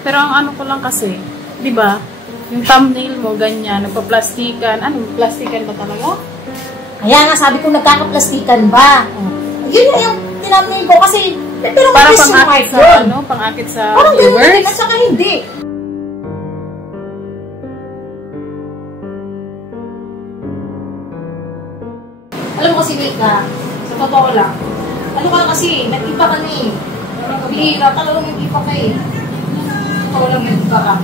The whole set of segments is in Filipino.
Pero ang ano ko lang kasi, di ba? Yung thumbnail mo, ganyan, nagpa-plastikan. Ano, plastikan ba talaga? Kaya nga, sabi ko nagkakaplastikan ba? Yun na yung thumbnail ko kasi, pero para pang-akit sa, ano, pang-akit sa parang viewers? At saka hindi. Alam mo kasi, Mika, sa totoo lang, ano ka kasi, nag-iba ka na eh. Bihira, talagang nag-iba ka eh. Sa totoo lang, nag-iba ka.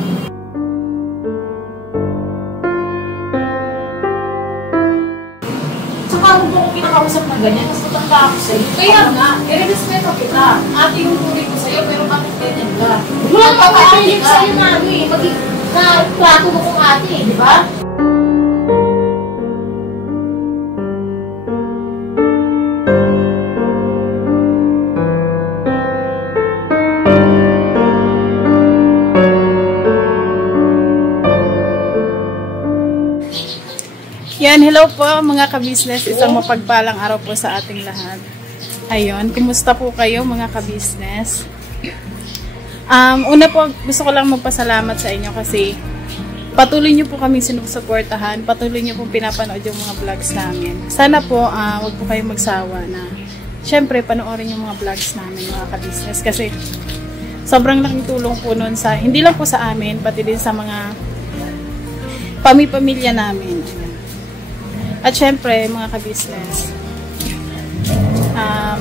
Tsaka, huwag mo kong kinakausap na ganyan, mas matanda ako sa'yo. Kaya nga, i-respeto kita. Ate yung tuloy ko sa'yo, pero bakit ganyan ka? Wala ka ka-ate sa'yo na, ano eh, na-plato mo kong ate, di ba? Yan, hello po mga ka-business. Isang mapagpalang araw po sa ating lahat. Ayun, kumusta po kayo mga ka-business? Una po, gusto ko lang magpasalamat sa inyo kasi patuloy nyo po kami sinusuportahan, patuloy nyo po pinapanood yung mga vlogs namin. Sana po, wag po kayong magsawa na syempre, panoorin yung mga vlogs namin mga ka-business kasi sobrang laking tulong po nun sa, hindi lang po sa amin, pati din sa mga pamilya namin. At syempre, mga ka-business,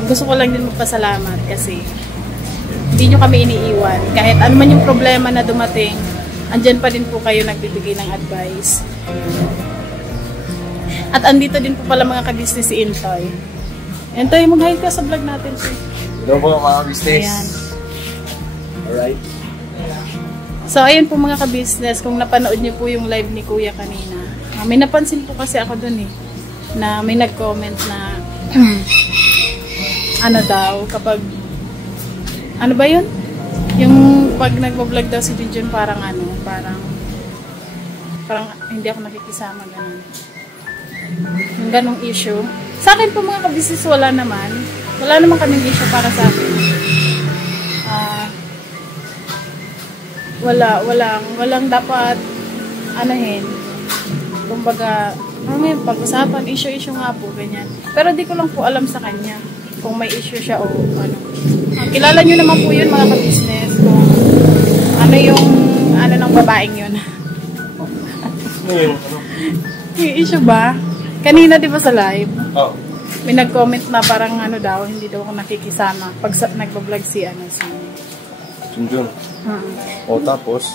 gusto ko lang din magpasalamat kasi hindi nyo kami iniiwan. Kahit ano man yung problema na dumating, andyan pa din po kayo nagbibigay ng advice. At andito din po pala mga ka-business si Intoy. Intoy, mag-hide ka sa vlog natin. Hello po mga ka-business. Ayan. Alright. So, ayun po mga ka-business, kung napanood nyo po yung live ni Kuya kanina, may napansin po kasi ako dun eh, na may nag-comment na ano daw, kapag ano ba yun? Yung pag nagbablog daw si Junjun parang ano, parang hindi ako nakikisama, ganun. Yung ganong issue. Sa akin po mga ka-business, wala naman kaming issue para sa akin. Walang dapat anahin. Kumbaga, pag-usapan, issue nga po, ganyan. Pero di ko lang po alam sa kanya kung may issue siya o ano. Kilala nyo naman po yun, mga ka-business, kung ano yung, ano ng babaeng yun. May issue ba? Kanina di ba sa live? Oh. May nag-comment na parang ano daw, hindi daw ako nakikisama pag nagbablog si Junjun. O tapos?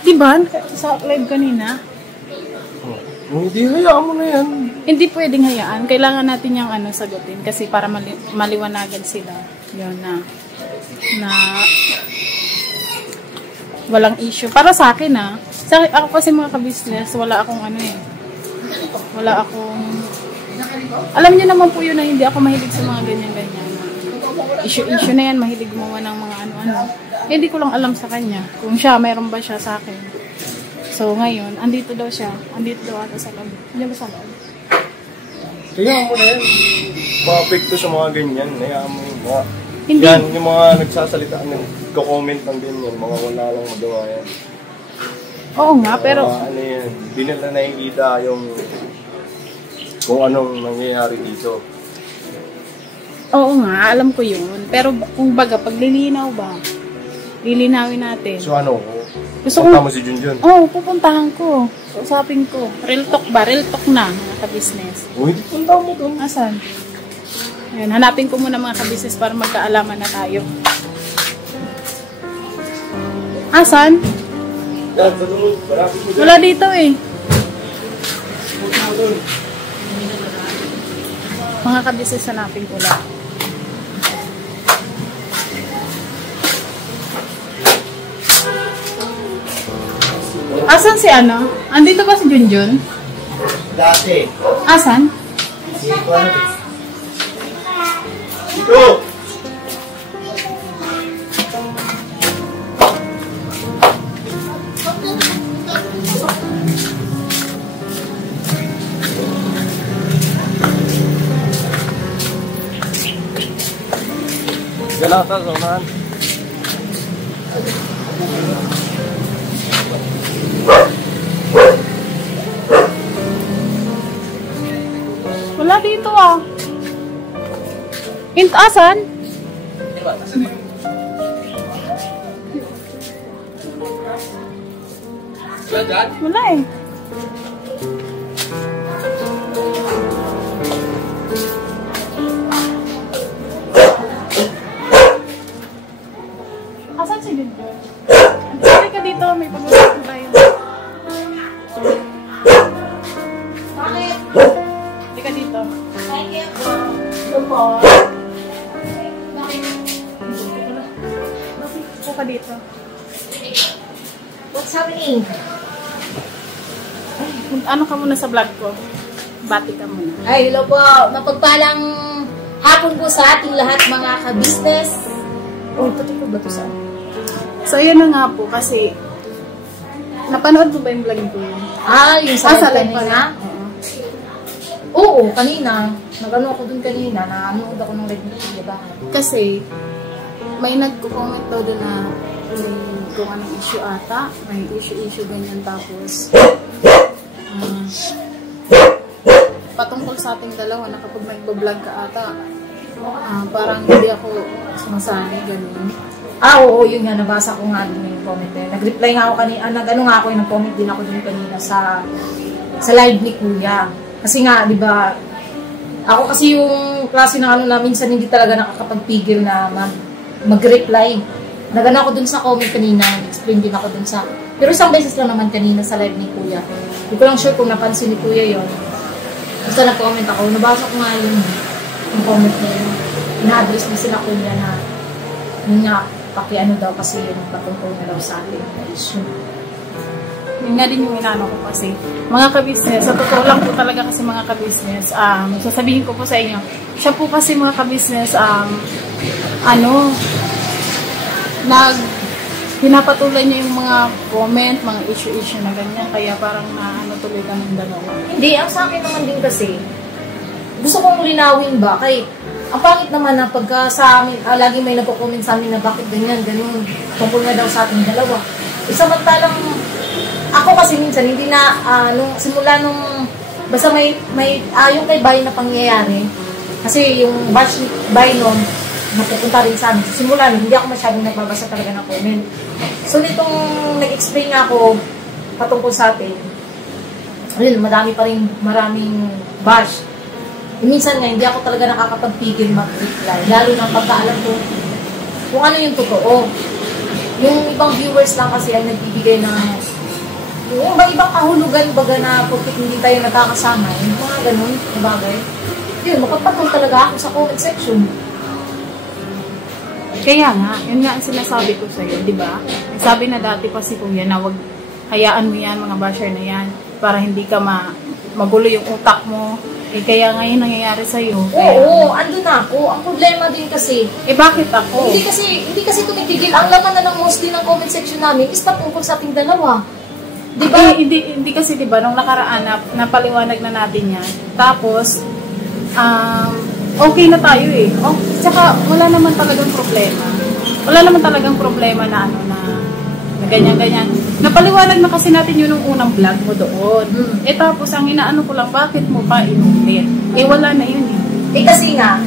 Diba? Sa live kanina? Hindi, hayaan mo na yan. Hindi pwedeng hayaan. Kailangan natin yung ano sagutin kasi para maliwanagan sila. Yun na walang issue. Para sa akin ako kasi mga ka-business, wala akong ano eh. Wala akong alam niyo naman po yun na hindi ako mahilig sa mga ganyan-ganyan. Issue na yan, mahilig mo ng mga ano-ano. Hindi ko lang alam sa kanya. Kung siya, mayroon ba siya sa akin. So, ngayon, andito daw siya. Andito daw ata sa loob. Hindi ba sa loob? Hayaan mo na yan. Mapekto sa mga ganyan. Hayaan mo yung mga... Hindi. Yan, yung mga nagsasalita, nagko-comment ng ganyan. Mga wala lang magawa yan. Oo nga, pero... ano yan, hindi nila nakikita yung... kung anong nangyayari dito. Oo nga, alam ko yun. Pero kung baga, pag lilinaw ba, lilinawin natin. So ano, gusto punta mo si Junjun? Oo, pupuntahan ko. Usapin ko. Real talk ba? Real talk na, mga ka-business. O, hindi punta mo doon. Asan? Ayan, hanapin ko muna mga ka-business para magkaalaman na tayo. Asan? Wala dito eh. Mga ka-business, hanapin ko lang. Asan si ano? Andito ba si Junjun? Dati. Asan? Dito! Galata, sa unahan. Wala dito ah. Asan? Wala eh. Asan si Ginger? Sorry ka dito, may pag-usapan tayo. Bakit? Hindi ka dito. Thank you. Ito po. Bakit? Ito ka dito. What's happening? Ano ka muna sa vlog ko? Bati ka muna. Ay, hello po. Mapagpalang hapon po sa ating lahat mga ka-business. Oh, pati ko ba ito saan? So, yun na nga po kasi napanood mo ba yung vlog ko yun? Ah, yung sa sa live kanina? Oo. Oo, kanina. Nag-ano ako dun kanina. Nanood ako ng live nito, diba? Kasi may nagko-comment daw doon na kung anong issue ata. May issue ganyan tapos patungkol sa ating dalawa na kapag nagbablog ka ata parang hindi ako sumasali, ganun. Ah, oo, yun nga. Nabasa ko nga din yung comment eh. Nag-reply nga ako kanina. Nag-ano nga ako yung nag-comment din ako dun kanina sa live ni Kuya. Kasi nga, di ba, ako kasi yung klase ng ano na minsan hindi talaga nakakapagpigil na mag-reply. Nagano ako dun sa comment kanina, explain din ako dun sa... Pero isang beses lang naman kanina sa live ni Kuya. Hindi ko lang sure kung napansin ni Kuya yon. Basta nag-comment ako, nabasa ko nga yung comment niya yun. Ina-address niya sila Kuya na yun nga, pakiano daw kasi yung patungkol na daw sa atin na issue. Yun nga din yung inano ko kasi mga ka-business, sa totoo lang po talaga kasi mga ka-business, sasabihin ko po sa inyo, siya po kasi mga ka-business, pinapatuloy niya yung mga comment, mga issue-issue na ganyan, kaya parang tuloy kami ng dalawa. Hindi, ang sa akin naman din kasi, gusto kong linawin ba, kay ang pangit naman na pagka sa amin, lagi may nagko-comment sa amin na bakit ganyan, ganun, tungkol na daw sa ating dalawa. Samantalang, ako kasi minsan, hindi na, simula nung, basta may yung kay Bay na pangyayari, kasi yung batch Bay nun, napupunta rin sa amin. Simula nun, hindi ako masyadong nagbabasa talaga ng comment. So, nitong nag-explain nga ako patungkol sa atin, ayun, maraming bash. Minsan nga, hindi ako talaga nakakapagpigil mag-reply. Lalo na pagkaalam ko kung ano yung totoo. Yung ibang viewers lang kasi ay nagbibigay ng yung ibang kahulugan baga na porque hindi tayo nagkakasama. Yung mga ganun, yung bagay. Yun, mapagpatong talaga ako sa comment section. Kaya nga, yun nga ang sinasabi ko sa'yo, di ba? Sabi na dati pa si Kuya na wag hayaan mo yan, mga basher na yan, para hindi ka magulo yung utak mo. Eh, kaya ngayon nangyayari sa'yo. Oo, andun na ako. Ang problema din kasi, bakit ako? Hindi kasi tumigil. Ang laman na ng mostly ng comment section namin is patungkol sa ating dalawa. Diba? Hindi kasi, diba, nung nakaraan, napaliwanag na natin yan. Tapos, okay na tayo eh. Oh, tsaka, wala naman talagang problema. Wala naman talagang problema na ganyan-ganyan. Napaliwanag na kasi natin yun nung unang vlog mo doon. Eh tapos, ang inaano ko lang, bakit mo pa inulit? Eh wala na yun eh. Eh kasi nga,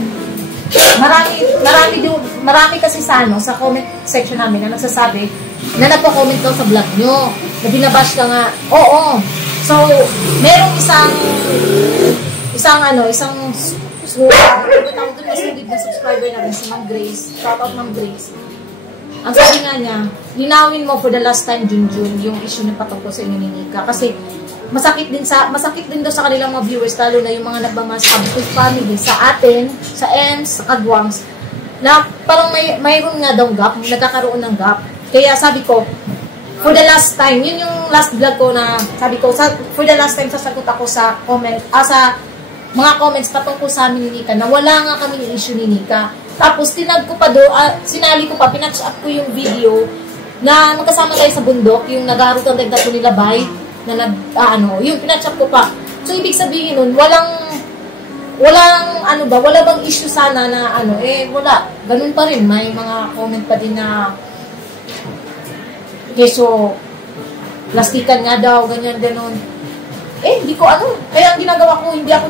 marami kasi sa comment section namin na nagsasabi na nagpo-comment daw sa vlog nyo. Na binabash ka nga. Oo. So, merong isang masugid na subscriber namin si Ma'am Grace. Shout out Ma'am Grace. Ang sabi nga niya, linawin mo for the last time, Junjun, yung issue na patungkol sa inyo ni Nika. Kasi masakit din daw sa kanilang mga viewers, lalo na yung mga nagmamas family sa atin, sa ENS, sa Kadwangs, na parang mayroon nga daw gap, nagkakaroon ng gap. Kaya sabi ko, for the last time, yun yung last vlog ko na sabi ko, for the last time sasagot ako sa sa mga comments patungkol sa amin ni Nika na wala nga kami yung issue ni Nika. Tapos tinag ko pa sinali ko pa, pinatch up ko yung video na magkasama tayo sa bundok, yung nag-aaral ang dagdag nila Bay, na yung pinatch up ko pa. So ibig sabihin nun, wala bang issue sana na wala. Ganun pa rin, may mga comment pa din na Keso, plastikan nga daw, ganyan, ganon. Hindi ko ano. Kaya ang ginagawa ko, hindi ako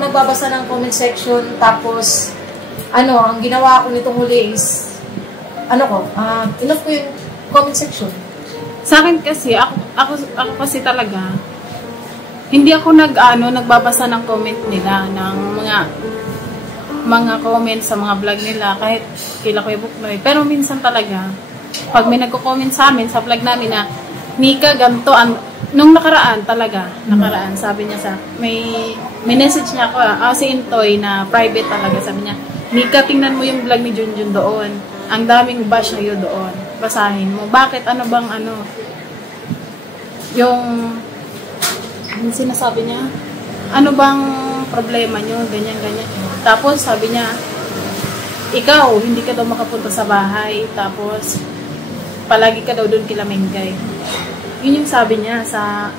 nagbabasa ng comment section. Tapos, ang ginawa ko nitong huli is, enough ko yung comment section. Sa akin kasi, ako kasi talaga, hindi ako nagbabasa ng comment nila, ng mga comment sa mga vlog nila, kahit kila Kuya Buknoy. Pero minsan talaga, pag may nagko-comment sa amin, sa vlog namin na, Nika, ganito, nung nakaraan, sabi niya may message niya ako, si Intoy na private talaga, sabi niya, Nika, tingnan mo yung vlog ni Junjun doon. Ang daming bash na yun doon. Basahin mo. Bakit? Ano bang yung sinasabi niya? Ano bang problema niyo? Ganyan, ganyan. Tapos, sabi niya, ikaw, hindi ka daw makapunta sa bahay. Tapos, palagi ka daw doon kila Mengay. Yun yung sabi niya sa...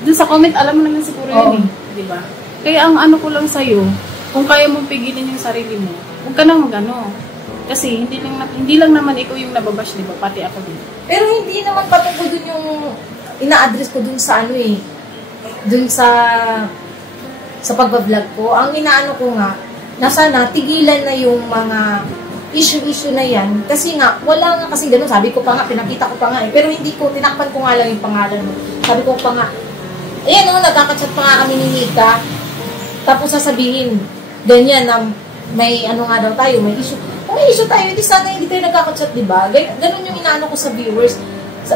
Doon sa comment, alam mo naman siguro yun eh. Diba? Kaya ang ko lang sa'yo, kung kaya mong pigilin yung sarili mo, huwag ka nang magano. Kasi hindi lang naman ikaw yung nababash, di ba? Pati ako din. Pero hindi naman patungkol dun yung ina-address ko dun sa dun sa pagbablog ko. Ang inaano ko nga, na sana tigilan na yung mga issue na yan. Kasi nga, wala nga kasi ganun. Sabi ko pa nga, pinakita ko pa nga eh. Pero hindi ko, tinakpan ko nga lang yung pangalan mo. Sabi ko pa nga, ayan nagkakachat pa nga kami ni Nika. Tapos sasabihin, ganyan na may nga daw tayo, may issue. Kung may issue tayo, hindi sana hindi tayo nagkakachat, diba? Ganun yung inaano ko sa viewers.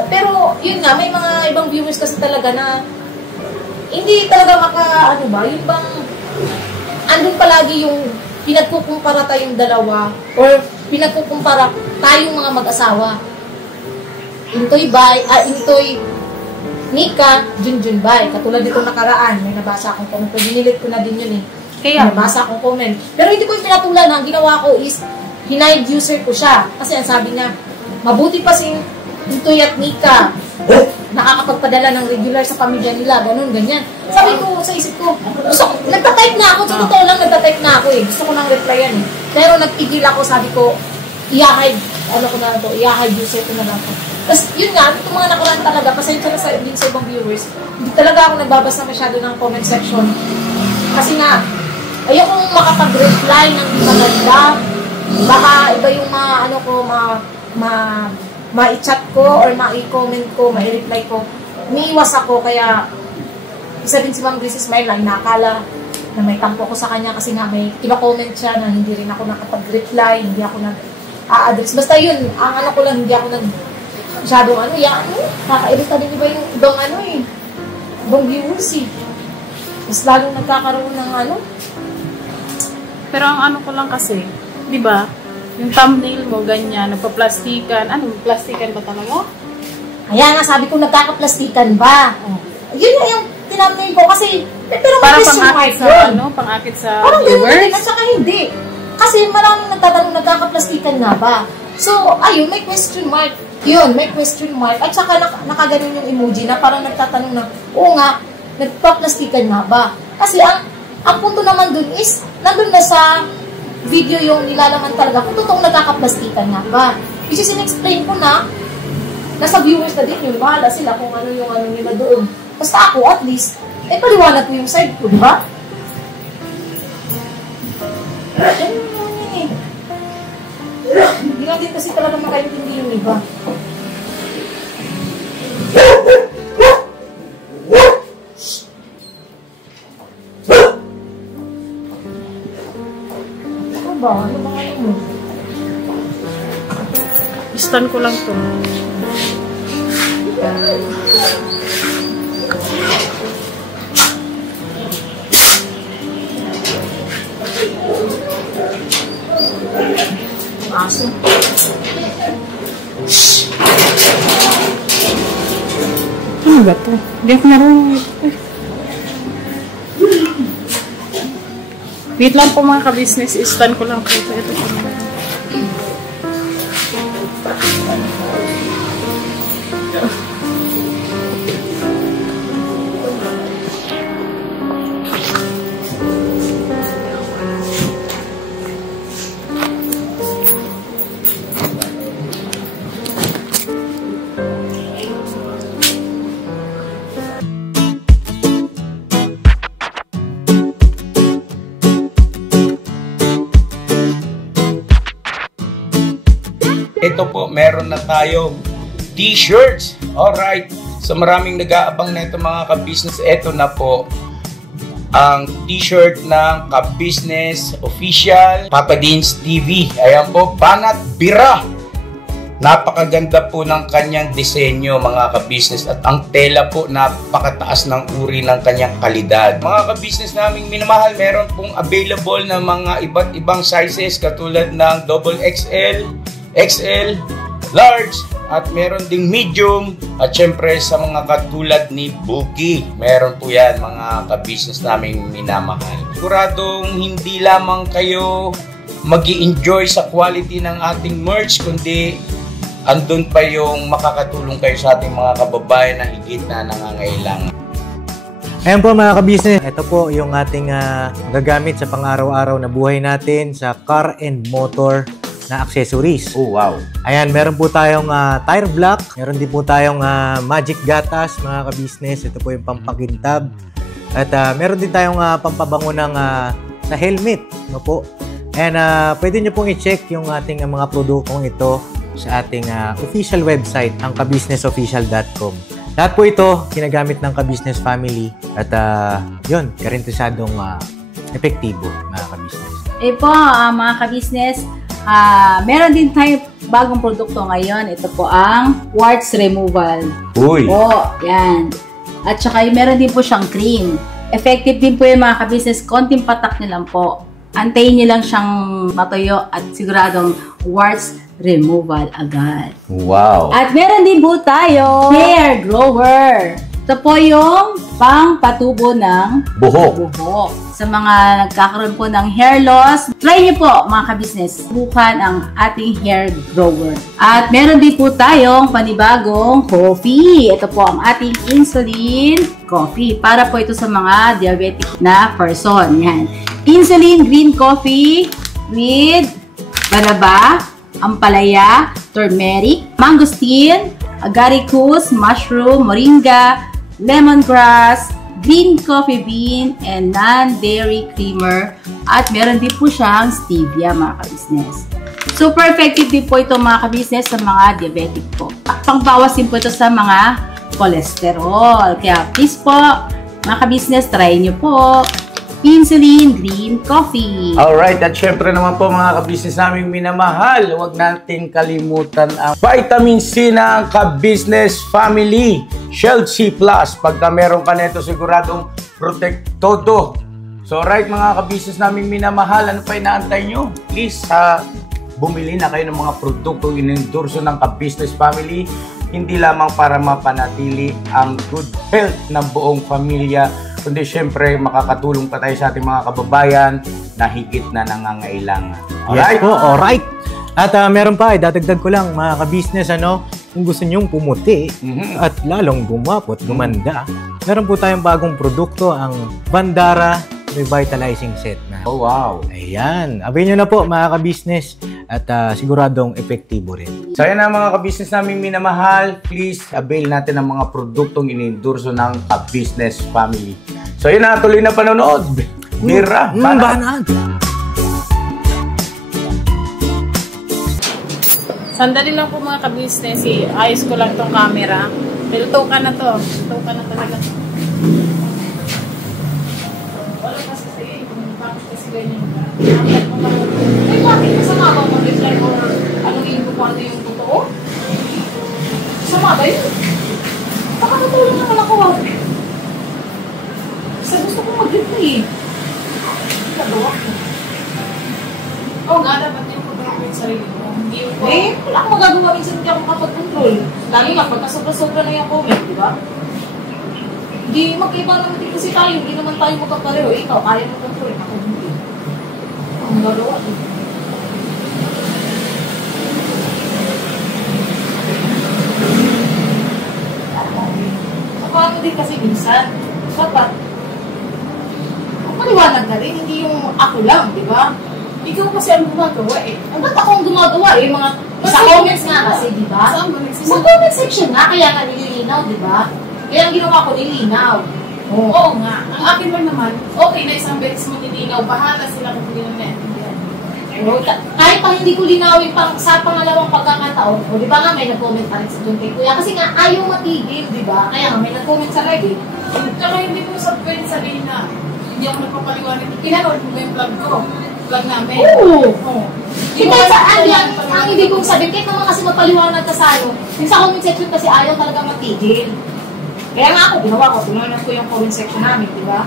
Pero, yun nga, may mga ibang viewers kasi talaga na hindi talaga yun bang andun palagi yung pinagkukumpara tayong dalawa or pinagkukumpara tayong mga mag-asawa. Intoy Nika, Junjun Bay. Katulad ditong nakaraan, may nabasa akong comment. Dinilit ko na din yun eh. Kaya, nabasa akong comment. Pero hindi ko yung pinatulan. Ang ginawa ko is, hinide user ko siya. Kasi ang sabi niya, mabuti pa si Intoy at Nika. Nakakapagpadala ng regular sa pamilya nila. Ganun, ganyan. Sabi ko, sa isip ko, nagtatype na ako. Sa totoo lang, nagtatype na ako eh. Gusto ko nang replyan eh. Pero nagpigil ako, sabi ko, i-hide user ko na lang to. Tapos, yun nga, itong mga nakaraan talaga, pasensya na din sa ibang viewers, hindi talaga ako nagbabasa masyado ng comment section. Kasi nga, ayokong makapag-reply ng di maganda. Baka iba yung ma-chat ko or ma-comment ko, ma-reply ko. Umiiwas ako, kaya isa din si Ma'am Grace Ismail lang, nakakala na may tampo ko sa kanya kasi nga may kino-comment siya na hindi rin ako nakapag-reply, hindi ako nag-a-address. Basta yun, ang ko lang, hindi ako masyadong kakairita din iba yung ibang ibang viewers eh. Mas lalong nagkakaroon ng Pero ang ko lang kasi, di ba, yung thumbnail mo, ganyan, nagpa-plastikan. Plastikan ba talaga? Kaya nga, sabi ko, nagkaka-plastikan ba? Yun na yung thumbnail ko kasi, pero para pang-akit sa, pang-akit sa viewers? At saka hindi. Kasi maraming nagtatanong, nagkaka-plastikan nga ba? So, ayun, may question mark. Yun, may question mark. At saka nakaganon yung emoji na parang nagtatanong na, oo nga, nagpa-plastikan nga ba? Kasi ang punto naman dun is, nandun na sa video yung nilalaman talaga kung totoong nagkaka-plastikan nga ba. Which is, in-explain ko na, nasa viewers na din yun, bahala sila kung ano yung nila doon. Basta ako, at least, paliwanag ko yung side ko, di ba? Hindi natin kasi talaga makaintindi yung iba. Ano ba mo? Stand ko lang to. Aso. Ano ba to? Hindi ako marunong. Wait lang po mga ka-business. Stand ko lang po ito. Ito po naman. Ito po, meron na tayong t-shirts. Alright. So maraming nag-aabang na ito mga ka-business. Ito na po ang t-shirt ng ka-business official Papa Dean's TV. Ayan po, Banat Bira. Napakaganda po ng kanyang disenyo mga ka-business at ang tela po napakataas ng uri ng kanyang kalidad. Mga ka-business naming minamahal, meron pong available na mga iba't ibang sizes katulad ng XXL, XL, large, at meron ding medium, at syempre sa mga katulad ni Buki, meron po yan mga ka-business naming minamahal. Siguradong hindi lamang kayo magi-enjoy sa quality ng ating merch, kundi andun pa yung makakatulong kayo sa ating mga kababayan na higit na nangangailangan. Ayan po mga ka-business, ito po yung ating gagamit sa pang-araw-araw na buhay natin sa car and motor na accessories. Oh, wow. Ayan, meron po tayong tire block, meron din po tayong magic gatas mga ka-business. Ito po yung pampakintab. At meron din tayong pampabango ng sa helmet. No po? And pwede nyo pong i-check yung ating mga produktong ito sa ating official website, ang kabusinessofficial.com. Lahat po ito ginagamit ng ka-business family at yun, karintisadong epektibo mga ka-business. Po, mga ka-business, meron din tayo bagong produkto ngayon. Ito po ang warts removal. Uy! Po, yan. At saka meron din po siyang cream. Effective din po yung mga ka-business. Konting patak niyo lang po. Antayin niyo lang siyang matuyo at siguradong warts removal agad. Wow! At meron din po tayo hair grower. Ito po yung pang-patubo ng Buhok. Sa mga nagkakaroon po ng hair loss, try niyo po mga ka-business. Subukan ang ating hair grower. At meron din po tayong panibagong coffee. Ito po ang ating insulin coffee. Para po ito sa mga diabetic na person. Yan. Insulin green coffee with balaba, ampalaya, turmeric, mangosteen, agaricus, mushroom, moringa, lemongrass, green coffee bean, and non-dairy creamer. At meron din po siyang stevia mga ka-business. Super effective din po ito mga ka-business sa mga diabetic po. Pangbawas din po ito sa mga cholesterol. Kaya please po mga ka-business, try nyo po insulin green coffee. Alright, at syempre naman po mga ka-business naming minamahal, huwag natin kalimutan ang vitamin C ng ka-business family, Shield C+. Pagka meron ka nito, siguradong protect todo. So alright mga ka-business naming minamahal, ano pa inaantay nyo? Please, bumili na kayo ng mga produktong inendorso ng ka-business family, hindi lamang para mapanatili ang good health ng buong pamilya, kundi syempre makakatulong pa tayo sa ating mga kababayan na higit na nangangailangan. Yes Alright? po, alright. At meron pa, dadagdag ko lang mga ka-business, kung gusto nyong pumuti at lalong gumwapo at gumanda, meron po tayong bagong produkto, ang Bandara Revitalizing Set na. Oh, wow. Ayan. Abay nyo na po mga ka-business at siguradong epektibo rin. So yan na mga ka-business naming minamahal, please avail natin ang mga produktong inendorso ng ka-business family. So yun na, tuloy na panonood. Bira, Banat. Sandali lang po mga ka-business. Ayos ko lang tong camera. Pero tukan na to. Tukan na talaga. Wala kasi sa'yo. Bakit kasi ganyan ka? Ay, bakit? Masama ba mag-reply or anong yung ano yung totoo? Masama ba yun? Pakakatulong naman ako. Kasi gusto ko mag-reply eh. Nagawa ko. Oo nga, dapat yung pag-reply sa sarili mo. Hindi yung Wala akong magagawa minsan hindi ako makapag-control. Lalo nga, pagka sobra-sobra na yung comment, di ba? Hindi, mag-iba naman din kasi tayo. Hindi naman tayo magkapareho. Ikaw, kaya mo control. Ako hindi. Ang magagawa. Ako ano din kasi minsan, dapat, maliwanag na rin, hindi yung ako lang, di ba? Ikaw kasi ang gumagawa eh. Ba't ako ang gumagawa eh? Mga, sa comments nga kasi, di ba? Sa comment section nga, kaya nga nililinaw, di ba? Kaya ang ginawa ko, nilinaw. Oo nga. Ang akin lang naman, okay na isang beses mo nilinaw, bahala sila kung hindi na naintindihan. Kahit pa hindi ko linawin sa pangalawang pagkakataon, o di ba nga may nag-comment pa rin sa doon kay Kuya, kasi nga ayaw matigil, di ba? Kaya nga may nag-comment sa live eh. Tsaka hindi ko sa pwede sabihin na hindi ako nagpapaliwanag. Pinanood mo ba yung vlog ko? Vlog namin. Oo! Kita saan yan, ang ibig kong sabihin, kahit naman kasi mapaliwanag ka sa ano, yung sa comment section kasi ayaw talaga matigil. Kaya nga ako, ginawa ko, tinunan ko yung comment section namin, di ba?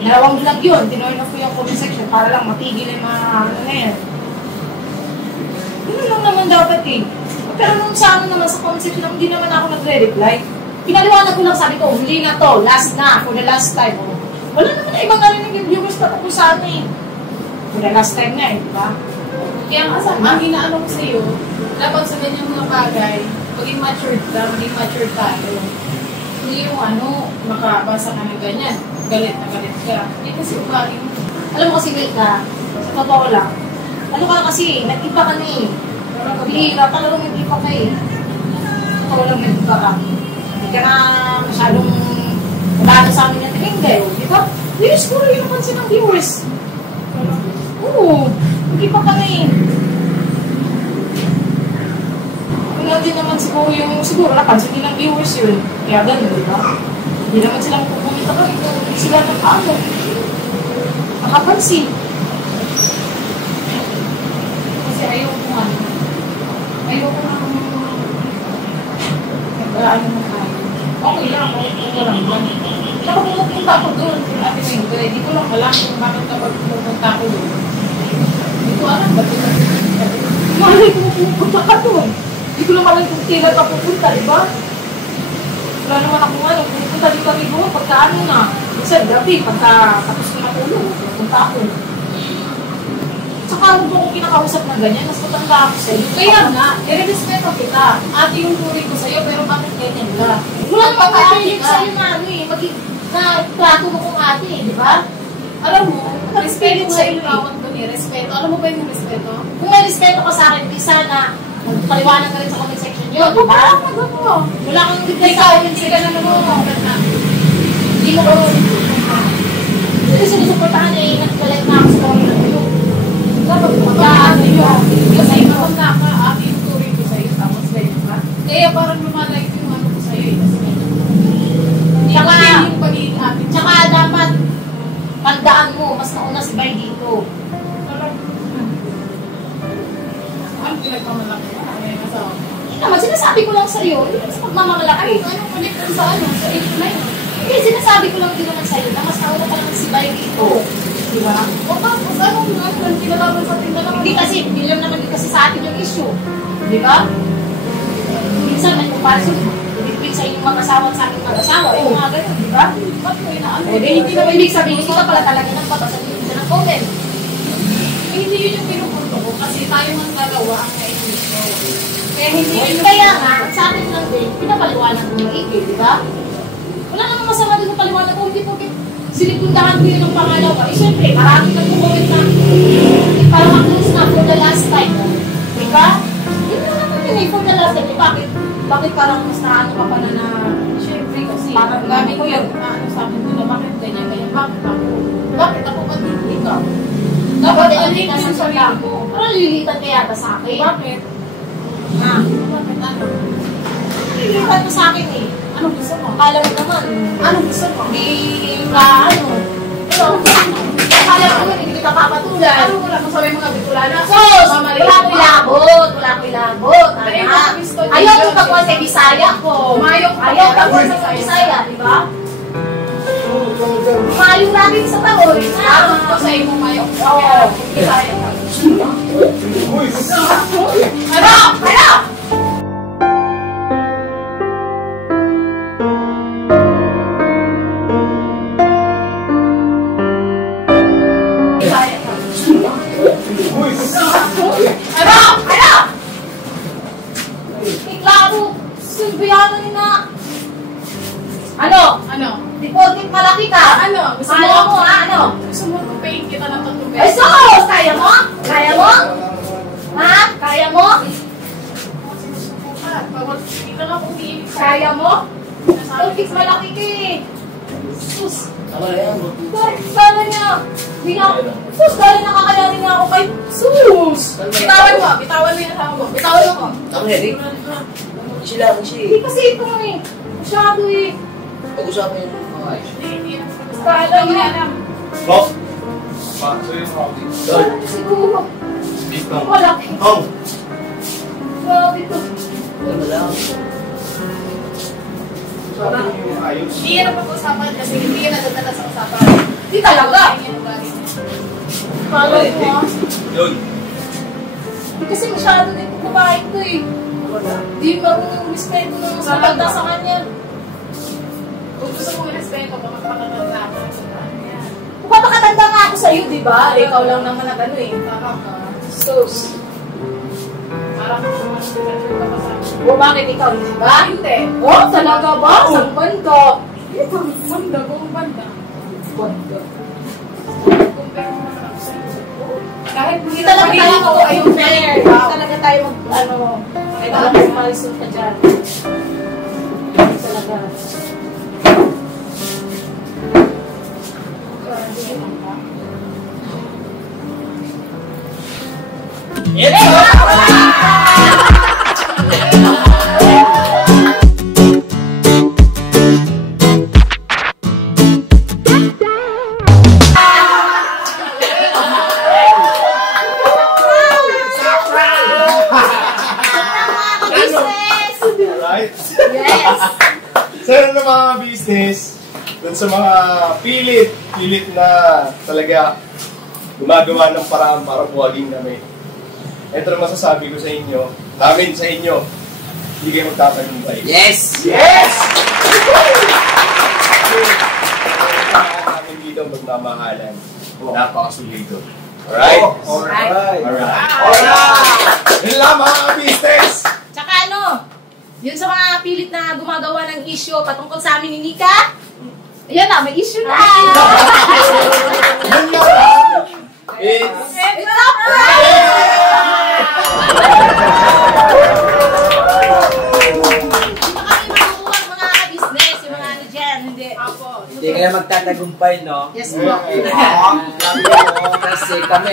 Dalawang vlog yun, tinunan ko yung comment section para lang matigil yung mga ano na yan. Yun lang naman dapat eh. Pero nung sa ano naman sa comment section, hindi naman ako nagre-reply. Pinaliwanag ko lang, sabi ko, huli na to, last na, for the last time. Oh. Wala naman na ibang narinig yung viewers na tapos sa ano eh. For the last time nga eh, di ba? Kaya nga sa ang inaano ko sa'yo, dapat sa ganyang mga bagay, maging matured ka, maging matured tayo. Hindi yung ano, makabasa ka ng ganyan, galit na galit ka. Hindi kasi ugali mo. Alam mo kasi, Mika, sa totoo lang, ano ka kasi, nag-iba ka na eh. Bihira, talagang nag-iba ka eh. Totoo lang nag-iba ka. Hindi ka na masyadong nabasa sa amin natin, hindi, di ba? Hindi, siguro yung pansin ng viewers. Oo, nag-iba ka na eh. Wala din naman siguro napansin din ng viewers yun. Kaya ganun, di ba? Hindi naman sila magpupunta ka, hindi sila nag-ano. Nakapansin. Kasi ayoko ano. Ayoko na nag-ano mo tayo. Okay lang, okay lang lang. Tsaka pumupunta ako doon, Ate Minggoy. Hindi ko lang alam kung bakit kapag pumupunta ako doon. Hindi ko alam, ba't ito? Malay ko pupunta ka doon. Hindi ko lang alam kung kailan ka pupunta, di ba? Wala naman ako nga, pupunta din kami doon, pagka ano na. Minsan gabi, pagka tapos ko na tulog, pupunta ako. Tsaka ano ba kung kinakausap na ganyan, mas matanda ako sa'yo. Kaya nga, i-respeto kita. Ate yung turi ko sa'yo, pero bakit ganyan ka? Wala naman kakahilig sa'yo na ano eh, na plato mo kung ate eh, di ba? Alam mo, respeto Respeto nga sa'yo yung tawag doon eh. Respeto. Alam mo ba yung respeto? Kung may respeto ka sa akin, di sana magpaliwanag ka rin sa comment section yun, di ba? Wala kang bigay sa akin, Hindi ka na naman. Hindi mo ko. Kasi sinusuportahan niya eh, nagkalit na ako sa comment section. Dapat Ano yun? Kasi matanda ka, ate yung turi ko sa'yo, tapos ganyan ka. Kaya parang lumalike yung ano ko sa'yo eh. Kasi hindi Tsaka- ko yun yung pagiging ate. Tsaka dapat tandaan mo, mas nauna si Bay dito. Ano pinagpamalaki ka? Ano yung asawa mo? Hindi naman, sinasabi ko lang sa'yo, hindi naman sa pagmamalaki. Ano connect ko sa ano? Sa 8 na yun. Hindi, sinasabi ko lang din naman sa'yo na mas nauna pa naman si Bay dito. Di ba? O tapos anong kinalaban sa ating dalawa? Hindi kasi, hindi lang naman din kasi sa atin yung issue. Di ba? Minsan, may comparison. Between sa inyong mag-asawa at sa aking mag-asawa. Yung mga ganun, di ba? Ba't mo inaano? O, di, hindi naman ibig sabihin, hindi ka pala talaga nagpapasan din siya ng comment. Eh, hindi yun yung pinupunto ko kasi tayo ang dalawa ang nainis ko. Kaya hindi yun yung... Kaya nga, sa akin lang din, pinapaliwanag mo maigi, di ba? Wala namang masama din ng paliwanag ko, hindi po sinipundahan ko yun ng pangalawa. Eh, syempre, maraming nag-comment na parang ako na for the last time. Di ba? Yun lang naman yun eh, for the last time. Eh, bakit parang mas naano ka pa na Siyempre kasi, Parang gamit ko ko yun, ano sa akin nila, bakit ganyan, ganyan, bakit ako? Bakit ako pag hindi ikaw? Dapat Dapat anin ka yung sa sarili mo. Parang lilitan ka yata sa akin. Bakit? Ha? Bakit ano? Lilitan ka sa akin eh. Anong gusto mo? Akala mo naman. Anong gusto mo? Hindi ka ano. Pero, akala mo naman, hindi kita papatulan. Ano wala mo sabi mga bitulana? Sos! Mamarinig Wala ko mo. ilabot. Wala ko ilabot. Ay, Anak. gusto niyo Ayaw yun. ko kapuan sa Bisaya ko. Umayok ka. Ayaw kapuan sa Bisaya, di ba? Umayo natin sa taon. Aron ko sa imo mayo. Oo. Ano? Ano? Ano? Ano? Iklaro. Silbiano ni na. Ano? Ano? Deposit malaki ka. Ano? Gusto mo? Kaya mo, ha? Ano? Gusto mo papain kita ng 3 Ay, beses? sos! Kaya mo? Kaya mo? Ha? Kaya mo? Sinusuko ka. Bawal hindi ka lang umiinig sa Kaya mo? sinasabi Deposit ko. malaki ka eh. Sus. Sana niya. Sus, dahil nakakayari nga ako kay Sus! Bitawan mo yung asawa mo. Bitawan mo ko. Ang Eric? Sila, Hindi kasi ito eh. Masyado eh. pag-usapan yung mga ayos. Basta alam niya. Boss! So yung hobby. Siguro. Speak now. Malaki. Oh! Grabe to. Wala lang. Parang yung ayos. Hindi yan ang pag-usapan kasi hindi yan nadadala sa usapan. Hindi talaga. Kala mo ah. Yun. Kasi masyado din kung babae ko eh. Hindi marunong respeto ng mas matanda sa kanya. Kung gusto mong respeto, magpakatanda ka sa kanya. Kung papakatanda nga ako sa'yo, di ba? Ikaw lang naman na gano'n eh. Tama ka. Sus. Parang kung mas defender ka pa sa akin. O bakit ikaw, di ba? Hindi. Oh, talaga ba? Sang banda. Banda, buong banda. Banda. Compare mo naman ako sa'yo. Kahit Hindi hindi talaga tayo ako ayun fair. Hindi talaga tayo mag, ano, kahit alam mo malisod ka dyan. Hindi talaga. Right? Yes! Sir ng mga business, dun sa mga pilit na talaga gumagawa ng paraan para buwagin kami. Ito na masasabi ko sa inyo, namin sa inyo, hindi kayo magtatagumpay. Yes! Yes! Namin dito magmamahalan. Napakasulido. Alright? Alright! Alright! Yun lang mga business! Tsaka ano, yun sa mga pilit na gumagawa ng issue patungkol sa amin ni Nika, ayan na, may issue na! Yun lang! It's It's up right! Hindi pa kami makukuha mga business, yung mga ano dyan, hindi. Hindi kaya magtatagumpay, no? Yes po. Kasi kami.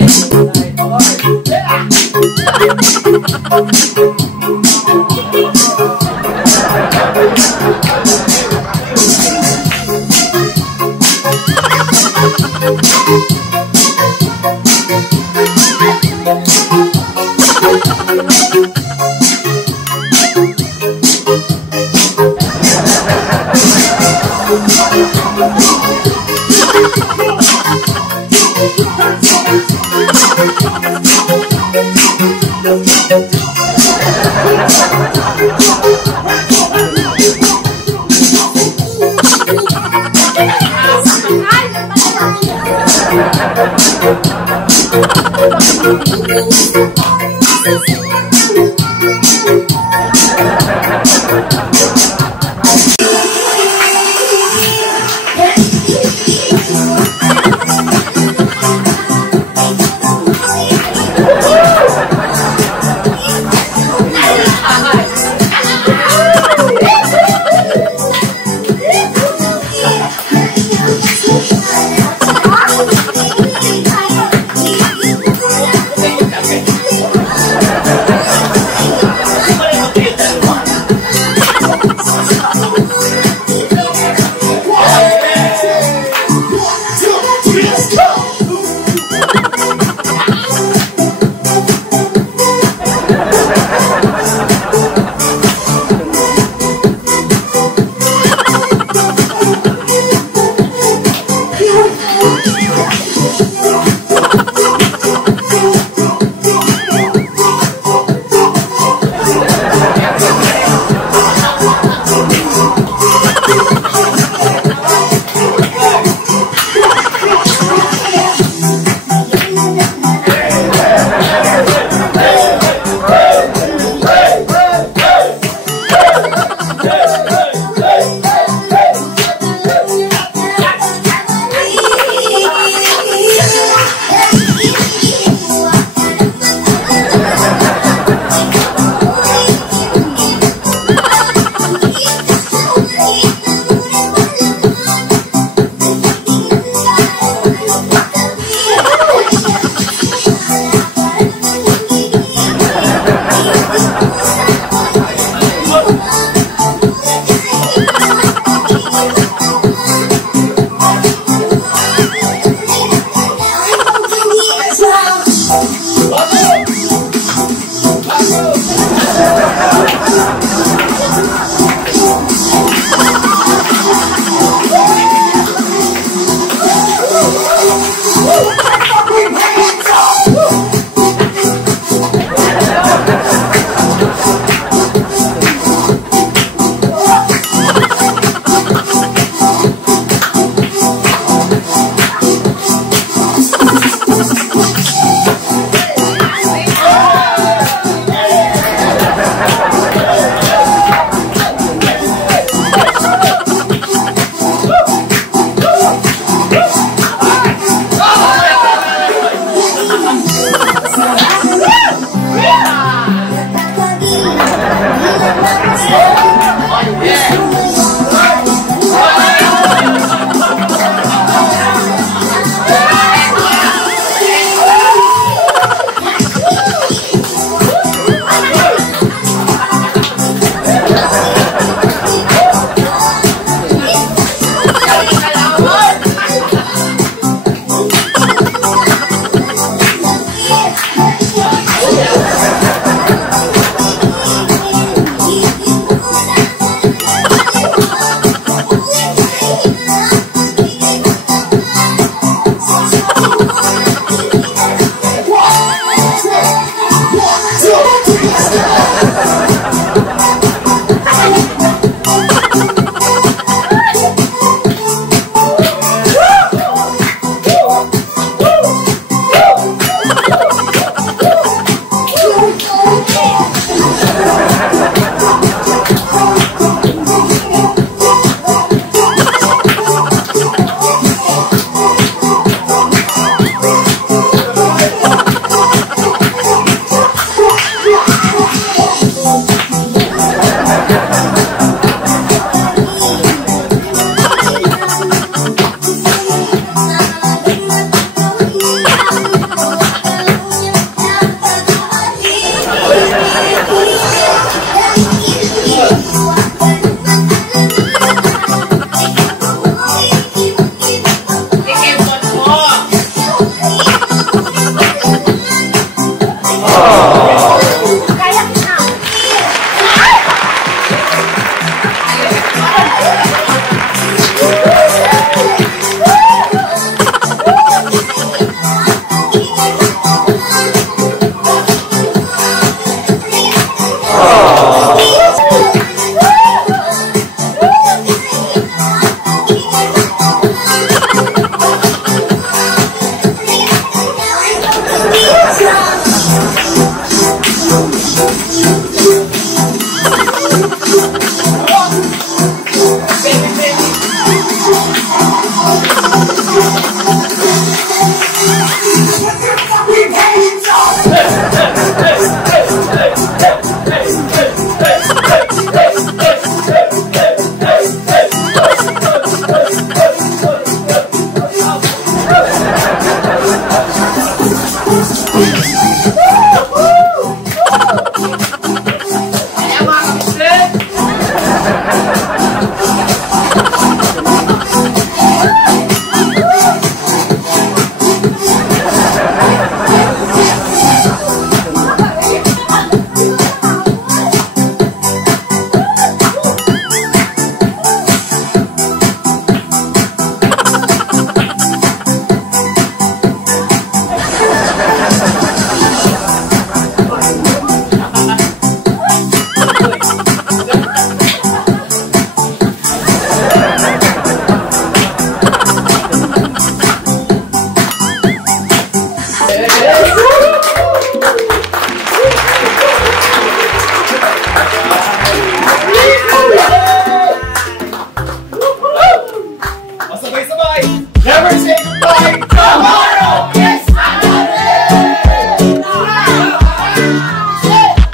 Never say goodbye tomorrow! Yes,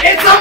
it's a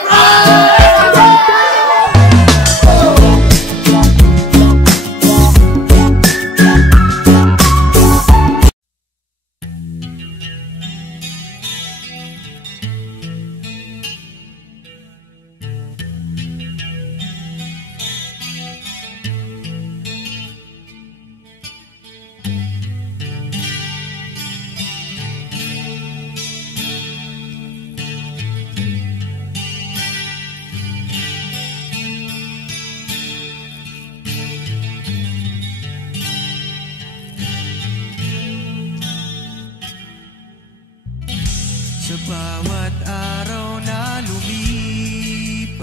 Sa bawat araw na lumipas,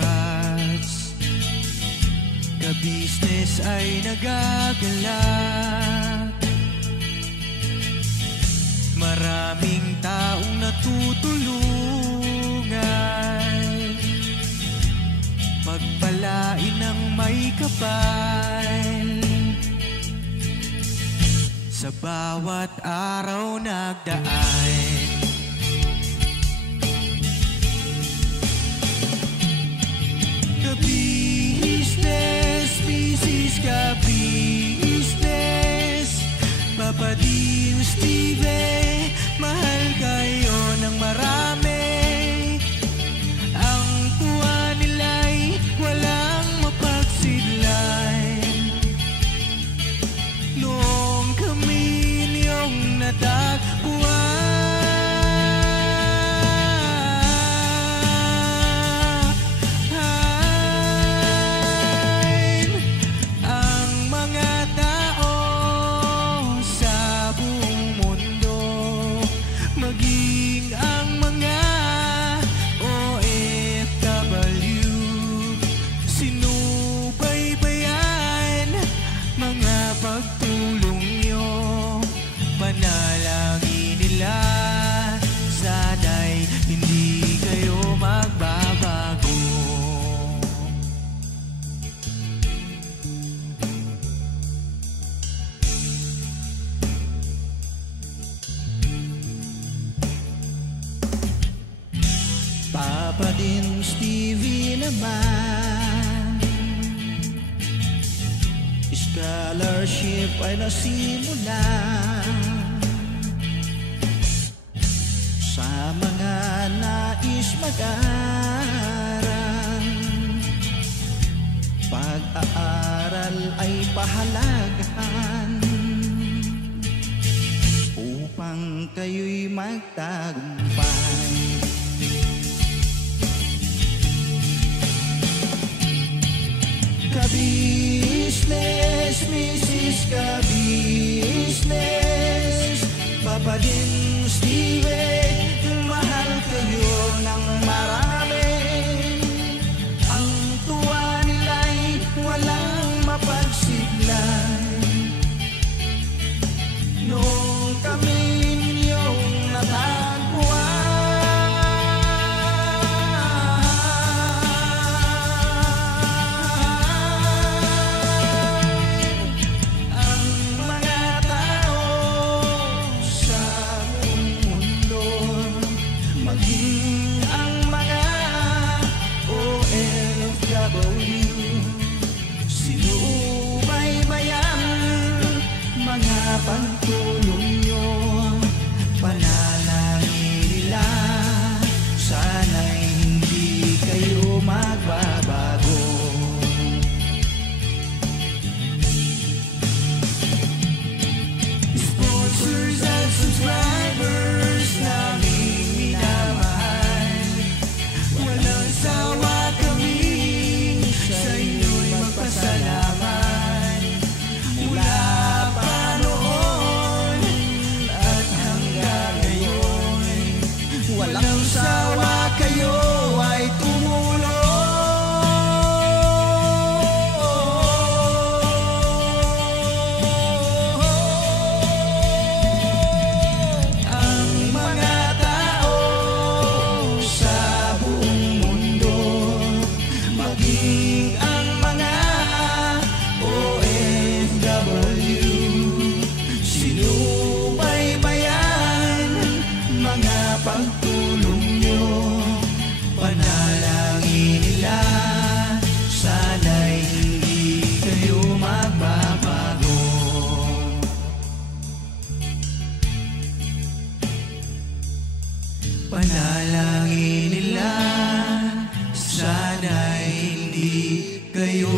ka-business ay nagagalak. Maraming taong natutulungan, pagpalain ng may kapal. Sa bawat araw nagdaan, ka-business, business ka-business, Papa Dean, Steve, mahal kayo ng marami. Ang tuwa nila'y walang mapagsidlan. Noong kami niyong natagpuan, Papa Dean, Stevie naman, scholarship ay nasimula sa mga nais mag-aral. Pag-aaral ay pahalagahan upang kayo'y magtagumpay. Ka-business, Mrs. Ka-business, Papa Dean, Steve, mahal kayo ng marami. Ang tuwa nila'y walang mapagsiglan. Noong kami ninyong natagpuan, nagsawa kami sa inyo'y magpasalamat. Mula pa noon at hanggang ngayon, walang sawa kayo ay tumulong. Ang mga tao sa buong mundo, maging ang mga OFW, sinubaybayan mga pagtulong nyo. Panalangin nila, sana'y hindi kayo magbabago. Panalangin nila, sana'y hindi kayo